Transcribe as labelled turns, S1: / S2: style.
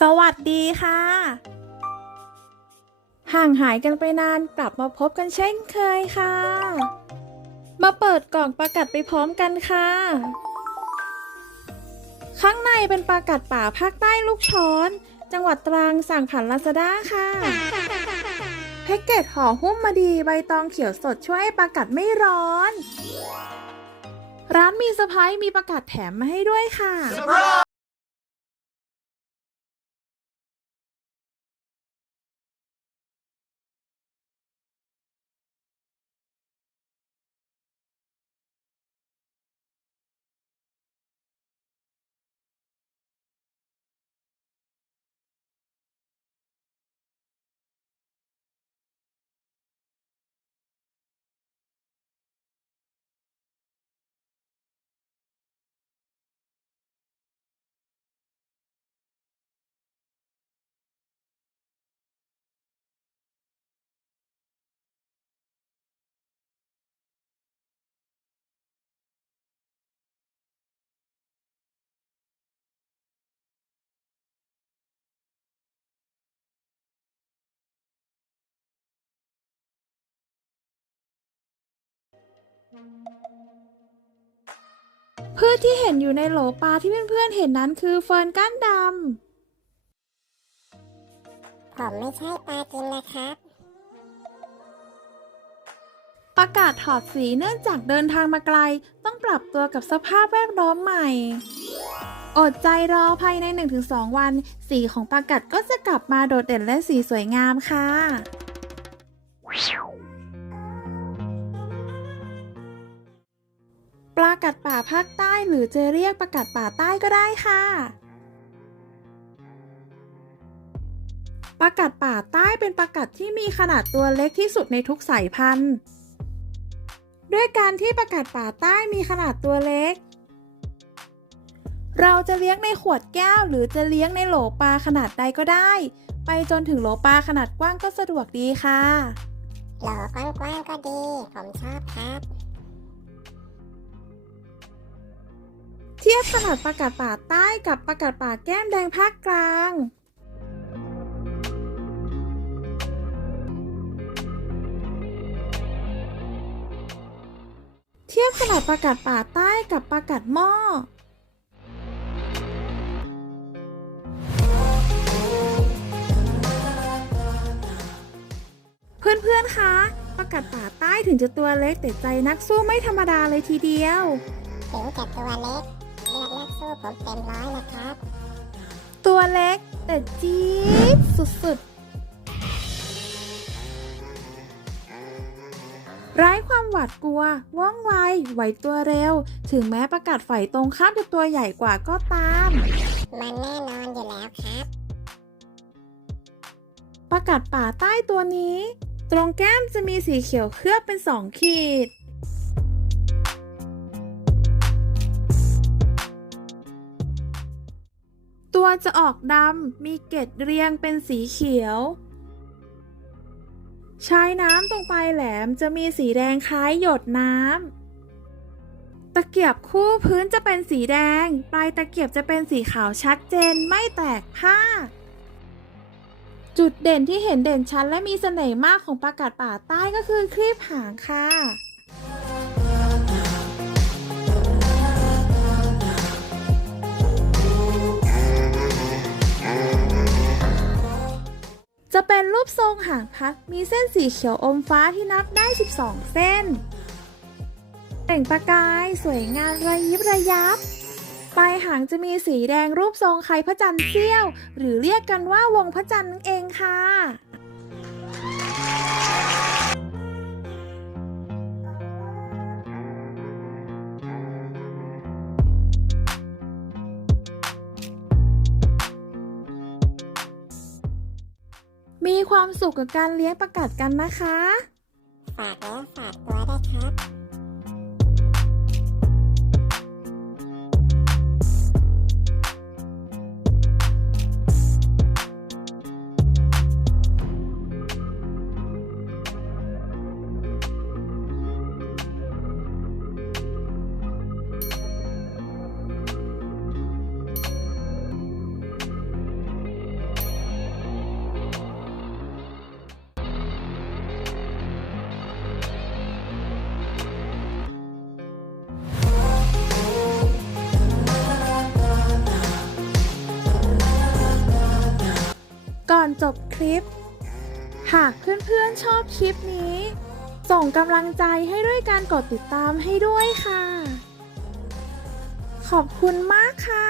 S1: สวัสดีค่ะ ห่างหายกันไปนานกลับมาพบกันเช่นเคยค่ะ มาเปิดกล่องประกัดไปพร้อมกันค่ะ ข้างในเป็นปลากัดป่าภาคใต้ลูกช้อน จังหวัดตรังสั่งผ่านลาซาด้าค่ะแพ็กเกจห่อหุ้มมาดีใบตองเขียวสดช่วยปลากัดไม่ร้อน ร้านมีสะพ้ายมีประกาศแถมมาให้ด้วยค่ะ พืชที่เห็นอยู่ในโหลปลาที่เพื่อนๆเห็นนั้นคือเฟิร์นก้านด
S2: ผมไม่ใช่ปลากินนะครับำ
S1: ประกาศถอดสีเนื่องจากเดินทางมาไกล ต้องปรับตัวกับสภาพแวดล้อมใหม่ อดใจรอภายใน 1-2 วัน สีของปลากัดก็จะกลับมาโดดเด่นและสีสวยงามค่ะ ปลากัดป่าภาคใต้หรือจะเรียกปลากัดป่าใต้ก็ได้ค่ะปลากัดป่าใต้เป็นปลากัดที่มีขนาดตัวเล็กที่สุดในทุกสายพันธุ์ ด้วยการที่ปลากัดป่าใต้มีขนาดตัวเล็ก เราจะเลี้ยงในขวดแก้วหรือจะเลี้ยงในโหลปลาขนาดใดก็ได้ ไปจนถึงโหลปลาขนาดกว้างก็สะดวกดีค่ะ
S2: โหลกว้างๆก็ดี ผมชอบครับ
S1: เทียบขนาดปลากัดป่าใต้กับปลากัดป่าแก้มแดงภาคกลาง เทียบขนาดปลากัดป่าใต้กับปลากัดหม้อเพื่อนๆ คะปลากัดป่าใต้ถึงจะตัวเล็กแต่ใจนักสู้ไม่ธรรมดาเลยทีเดียว
S2: ถึงจะตัวเล็ก ผมเต็มร้อยนะครับ
S1: ตัวเล็กแต่จี๊ดสุดๆไร้ความหวาดกลัว ว่องไว ไหวตัวเร็ว ถึงแม้ประกาศฝ่ายตรงข้ามจะตัวใหญ่กว่าก็ตาม
S2: มันแน่นอนอยู่แล้วครับ
S1: ประกาศป่าใต้ตัวนี้ ตรงแก้มจะมีสีเขียวเคลือบเป็นสองขีด ตัวจะออกดำ มีเกล็ดเรียงเป็นสีเขียว ชายน้ำตรงปลายแหลมจะมีสีแดงคล้ายหยดน้ำ ตะเกียบคู่พื้นจะเป็นสีแดง ปลายตะเกียบจะเป็นสีขาวชัดเจนไม่แตกผ้า จุดเด่นที่เห็นเด่นชัดและมีเสน่ห์มากของปลากัดป่าใต้ก็คือคลีบหางค่ะ เป็นรูปทรงหางพัก มีเส้นสีเขียวอมฟ้าที่นับได้ 12 เส้นเปล่งประกายสวยงามระยิบระยับ ปลายหางจะมีสีแดงรูปทรงไข่พระจันทร์เสี้ยว หรือเรียกกันว่าวงพระจันทร์นั่นเองค่ะ มีความสุขกับการเลี้ยงประกัดกันนะคะ
S2: ฝากเนื้อฝากตัวด้วยครับ
S1: คลิป หากเพื่อนๆชอบคลิปนี้ ส่งกำลังใจให้ด้วยการกดติดตามให้ด้วยค่ะ ขอบคุณมากค่ะ